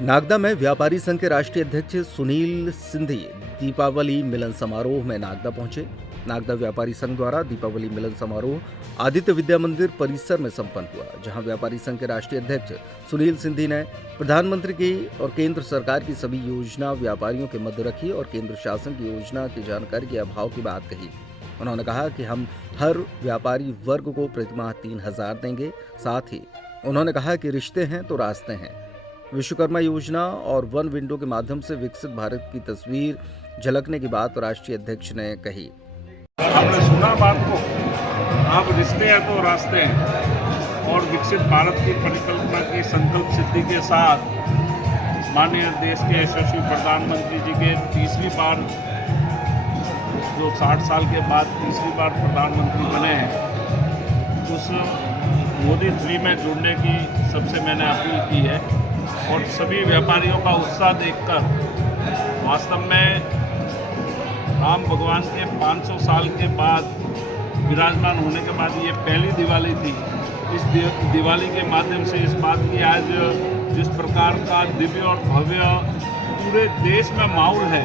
नागदा में व्यापारी संघ के राष्ट्रीय अध्यक्ष सुनील सिंधी दीपावली मिलन समारोह में नागदा पहुंचे। नागदा व्यापारी संघ द्वारा दीपावली मिलन समारोह आदित्य विद्या मंदिर परिसर में संपन्न हुआ, जहां व्यापारी संघ के राष्ट्रीय अध्यक्ष सुनील सिंधी ने प्रधानमंत्री की और केंद्र सरकार की सभी योजना व्यापारियों के मध्य रखी और केंद्र शासन की योजना की जानकारी के अभाव की बात कही। उन्होंने कहा कि हम हर व्यापारी वर्ग को प्रतिमाह 3,000 देंगे। साथ ही उन्होंने कहा कि रिश्ते हैं तो रास्ते हैं। विश्वकर्मा योजना और वन विंडो के माध्यम से विकसित भारत की तस्वीर झलकने की बात राष्ट्रीय अध्यक्ष ने कही। आपने सुना बात को, आप रिश्ते हैं तो रास्ते हैं और विकसित भारत की परिकल्पना की संकल्प सिद्धि के साथ माननीय देश के यशस्वी प्रधानमंत्री जी के तीसरी बार, जो 60 साल के बाद तीसरी बार प्रधानमंत्री बने हैं, उस मोदी 3 में जुड़ने की सबसे मैंने अपील की है। और सभी व्यापारियों का उत्साह देखकर वास्तव में राम भगवान के 500 साल के बाद विराजमान होने के बाद ये पहली दिवाली थी। इस दिवाली के माध्यम से इस बात की आज जिस प्रकार का दिव्य और भव्य पूरे देश में माहौल है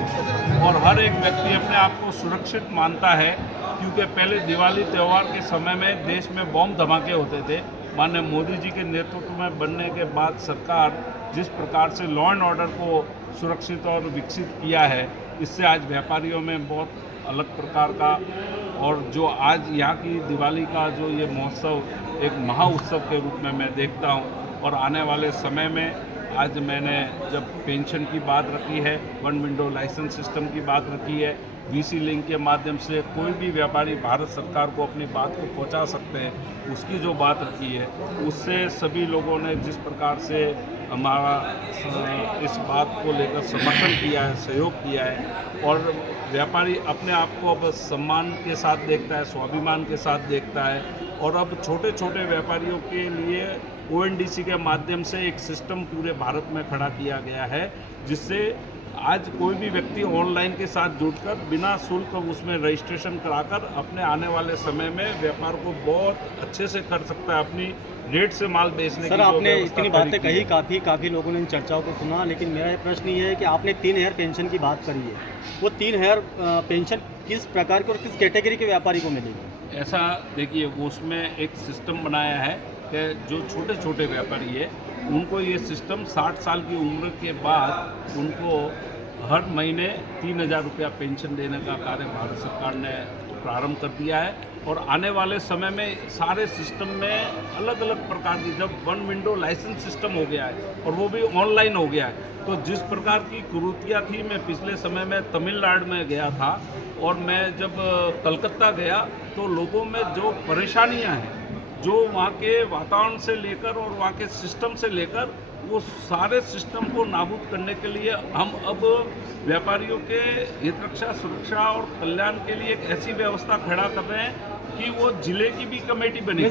और हर एक व्यक्ति अपने आप को सुरक्षित मानता है, क्योंकि पहले दिवाली त्यौहार के समय में देश में बम धमाके होते थे। माननीय मोदी जी के नेतृत्व में बनने के बाद सरकार जिस प्रकार से लॉ एंड ऑर्डर को सुरक्षित और विकसित किया है, इससे आज व्यापारियों में बहुत अलग प्रकार का, और जो आज यहाँ की दिवाली का जो ये महोत्सव एक महा उत्सव के रूप में मैं देखता हूँ। और आने वाले समय में आज मैंने जब पेंशन की बात रखी है, वन विंडो लाइसेंस सिस्टम की बात रखी है, वीसी लिंक के माध्यम से कोई भी व्यापारी भारत सरकार को अपनी बात को पहुंचा सकते हैं, उसकी जो बात रखी है, उससे सभी लोगों ने जिस प्रकार से हमारा इस बात को लेकर समर्थन किया है, सहयोग किया है, और व्यापारी अपने आप को अब सम्मान के साथ देखता है, स्वाभिमान के साथ देखता है। और अब छोटे छोटे व्यापारियों के लिए ONDC के माध्यम से एक सिस्टम पूरे भारत में खड़ा किया गया है, जिससे आज कोई भी व्यक्ति ऑनलाइन के साथ जुड़कर बिना शुल्क उसमें रजिस्ट्रेशन कराकर अपने आने वाले समय में व्यापार को बहुत अच्छे से कर सकता है, अपनी रेट से माल बेचने की। सर, आपने इतनी बातें कही, काफ़ी लोगों ने इन चर्चाओं को सुना, लेकिन मेरा प्रश्न ये है कि आपने 3,000 पेंशन की बात करी है, वो 3,000 पेंशन किस प्रकार की और किस कैटेगरी के व्यापारी को मिलेगी? ऐसा देखिए, उसमें एक सिस्टम बनाया है कि जो छोटे छोटे व्यापारी है उनको ये सिस्टम 60 साल की उम्र के बाद उनको हर महीने 3,000 रुपया पेंशन देने का कार्य भारत सरकार ने प्रारंभ कर दिया है। और आने वाले समय में सारे सिस्टम में अलग अलग प्रकार की, जब वन विंडो लाइसेंस सिस्टम हो गया है और वो भी ऑनलाइन हो गया है, तो जिस प्रकार की कुरीतियाँ थी, मैं पिछले समय में तमिलनाडु में गया था और मैं जब कलकत्ता गया तो लोगों में जो परेशानियाँ हैं, जो वहाँ के वातावरण से लेकर और वहाँ के सिस्टम से लेकर, वो सारे सिस्टम को नाबूद करने के लिए हम अब व्यापारियों के हित रक्षा, सुरक्षा और कल्याण के लिए एक ऐसी व्यवस्था खड़ा कर रहे हैं कि वो जिले की भी कमेटी बनी।